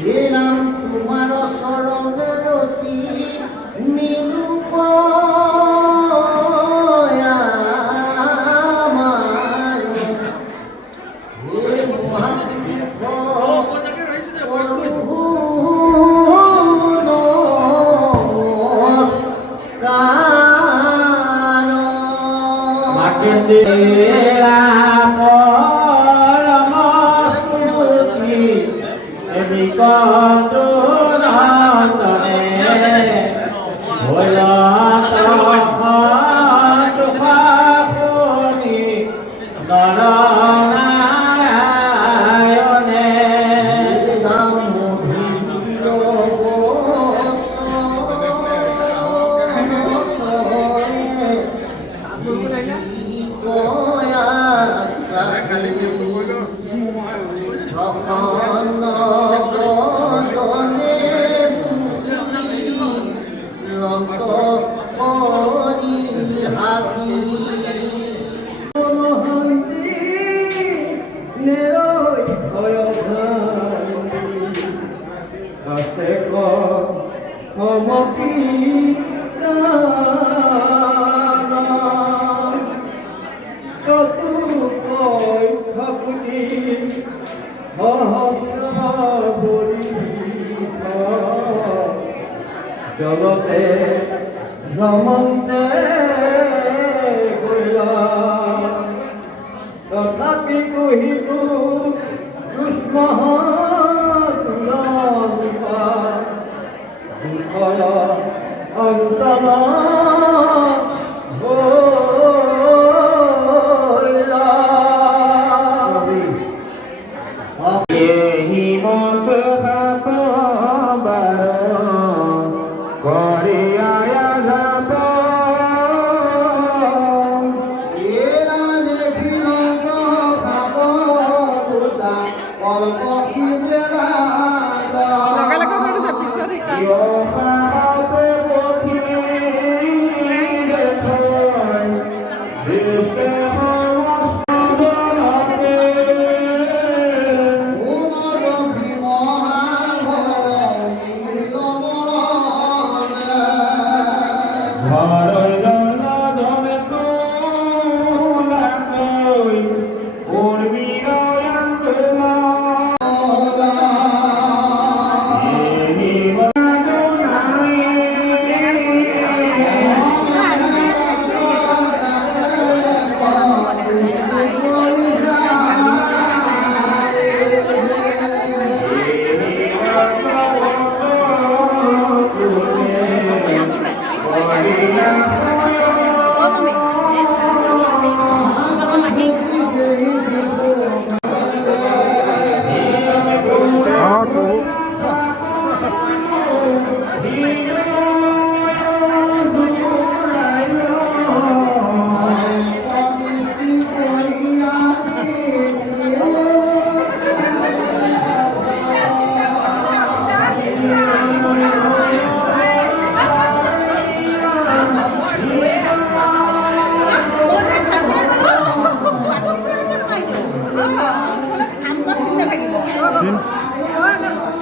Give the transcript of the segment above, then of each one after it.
হে রাম তোমার শরণের অতি নিরূপ জগতে ভ্রমন্তে তথাপি কহিতু দুষ্মহ দুঃখয় অন্তম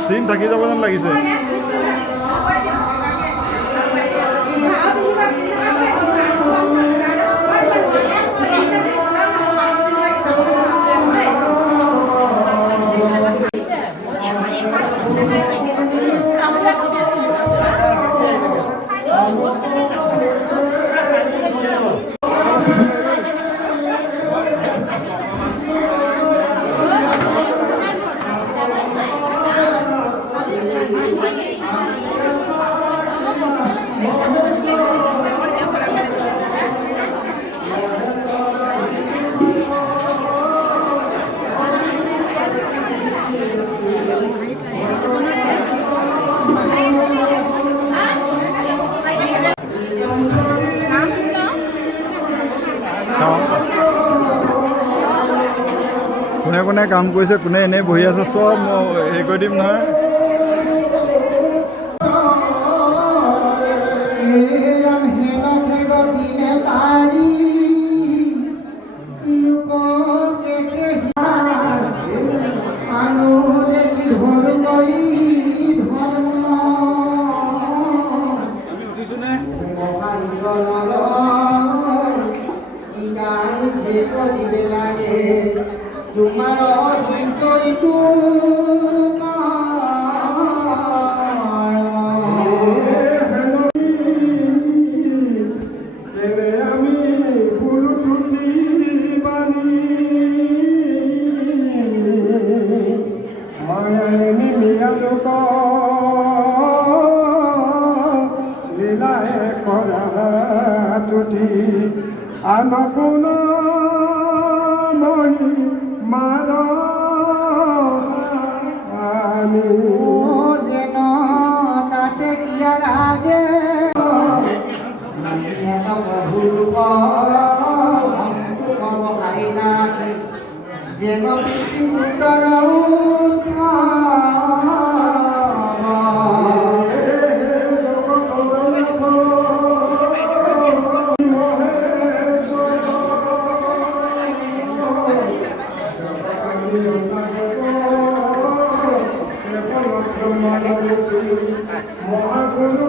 চিন থাকি যাব যেন লাগিছে। কোনে কোনে কাম কৰিছে, কোনে এনেই বহি আছে, চব মই হেৰি কৰি দিম নহয়। আনো দেখি ধৰ শুনিছোনে তোমাৰ ধৈৰ্যটো আমি ফুল টুটি বানি মায়ানি মিয়ালোক লীলায় কৰা টুটি আনকুন মহি মাৰ আমি যেন তাতে কিয়া ৰাজে যেন উত্তৰ মহাগুৰু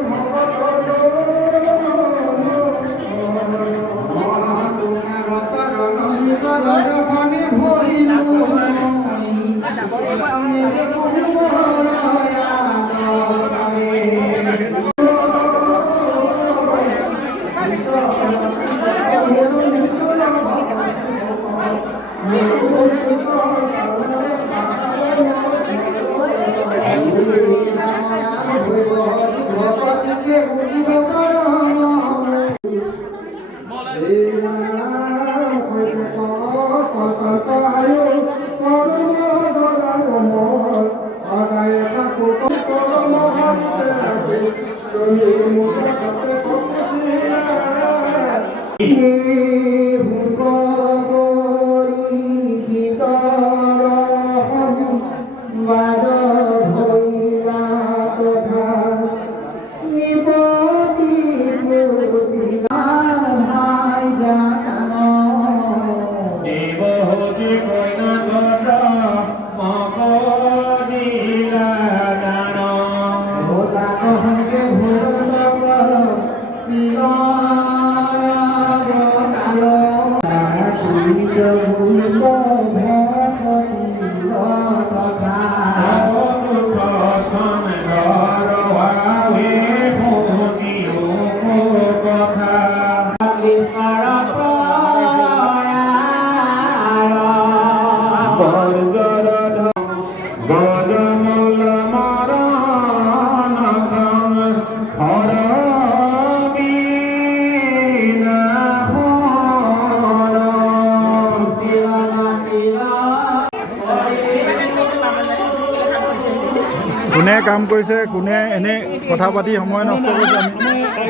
কোনে কাম কৰিছে কোনে এনে কথা পাতি সময় নষ্ট কৰিছে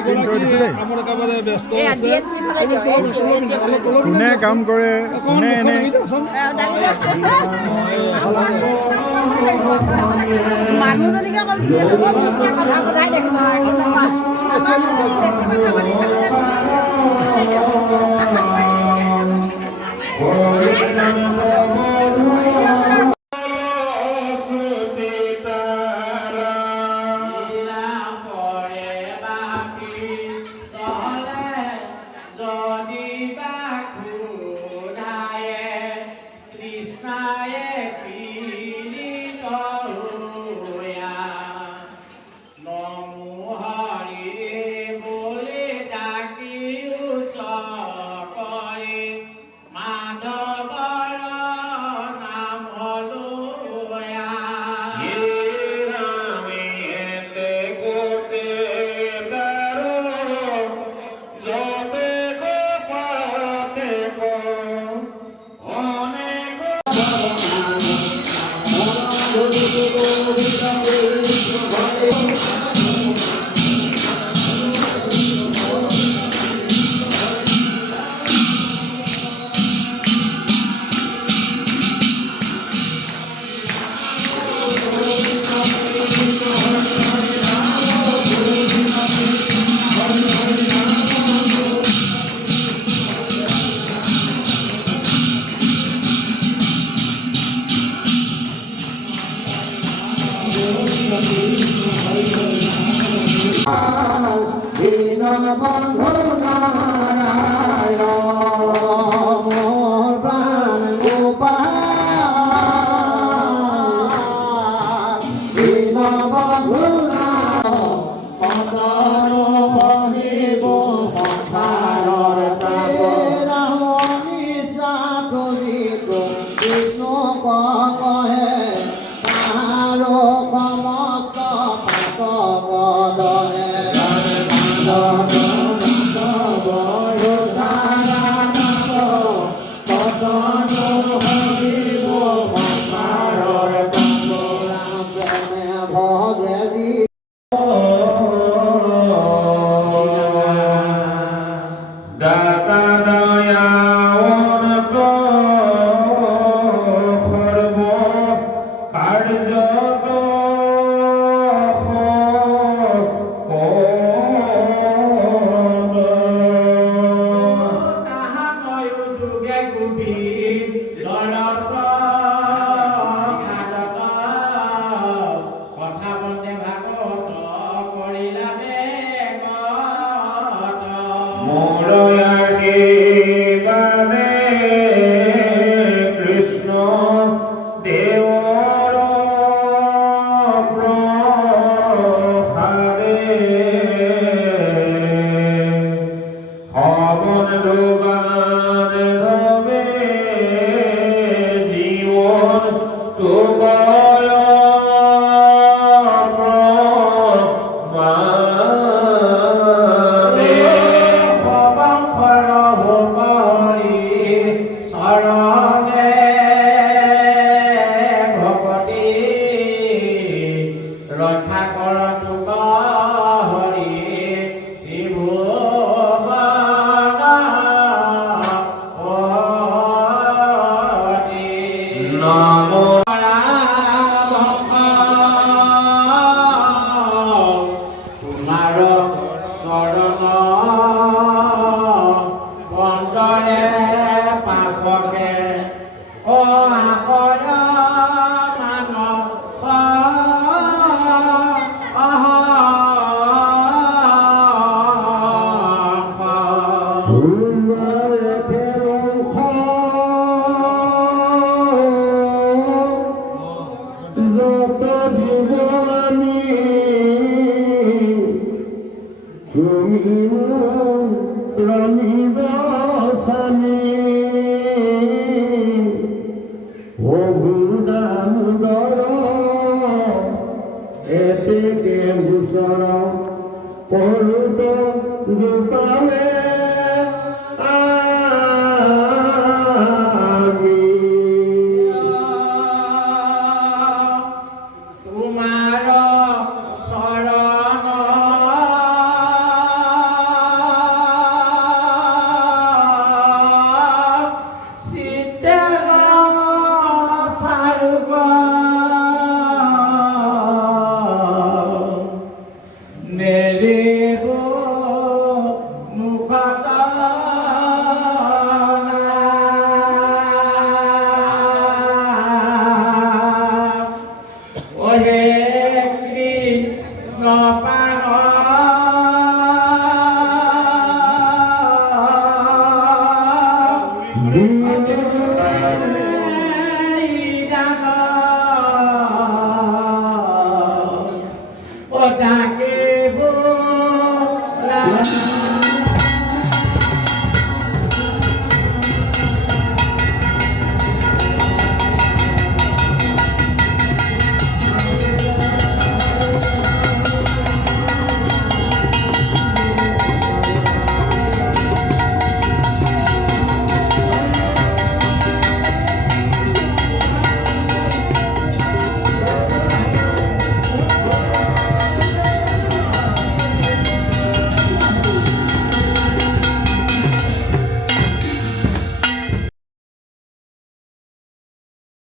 চিন কৰি দিছোঁ দেই কোনে কাম কৰে কোনে এনে মানুহজনীকে কথা পতাই দেখিব মানুহজনী বেছি কথা পাতি নমো হৰি বলে দীনবন্ধু নাৰায়ণ মোৰ প্ৰাণ গোপাল দীনবন্ধু নাৰায়ণ বহিব সংসাৰৰ তাপ ৰামনি সাধুজিত কৃষ্ণ কহে আৰু সমস্ত পাতবদহে দাতা দয়াৱন সৰ্ব কাৰ্যত কৃষ্ণ দেৱৰ প্ৰসাদে সবন যোগান ধবে জীবন তোকয় ৰক্ষা কৰ তোক হৰি ত্ৰিভুৱন নম তোমাৰ চৰণ পঞ্জৰে পাশকে আশৰ যত জীবন আমি তুমি প্ৰণীত স্বামী অভুদামোদৰ এতেকে গোচৰ পৰুত জোপাৱে তোমাৰ চৰণ চিতে চাৰুগ নেৰিব মুখত হে কৃষ্ণ পান তাকে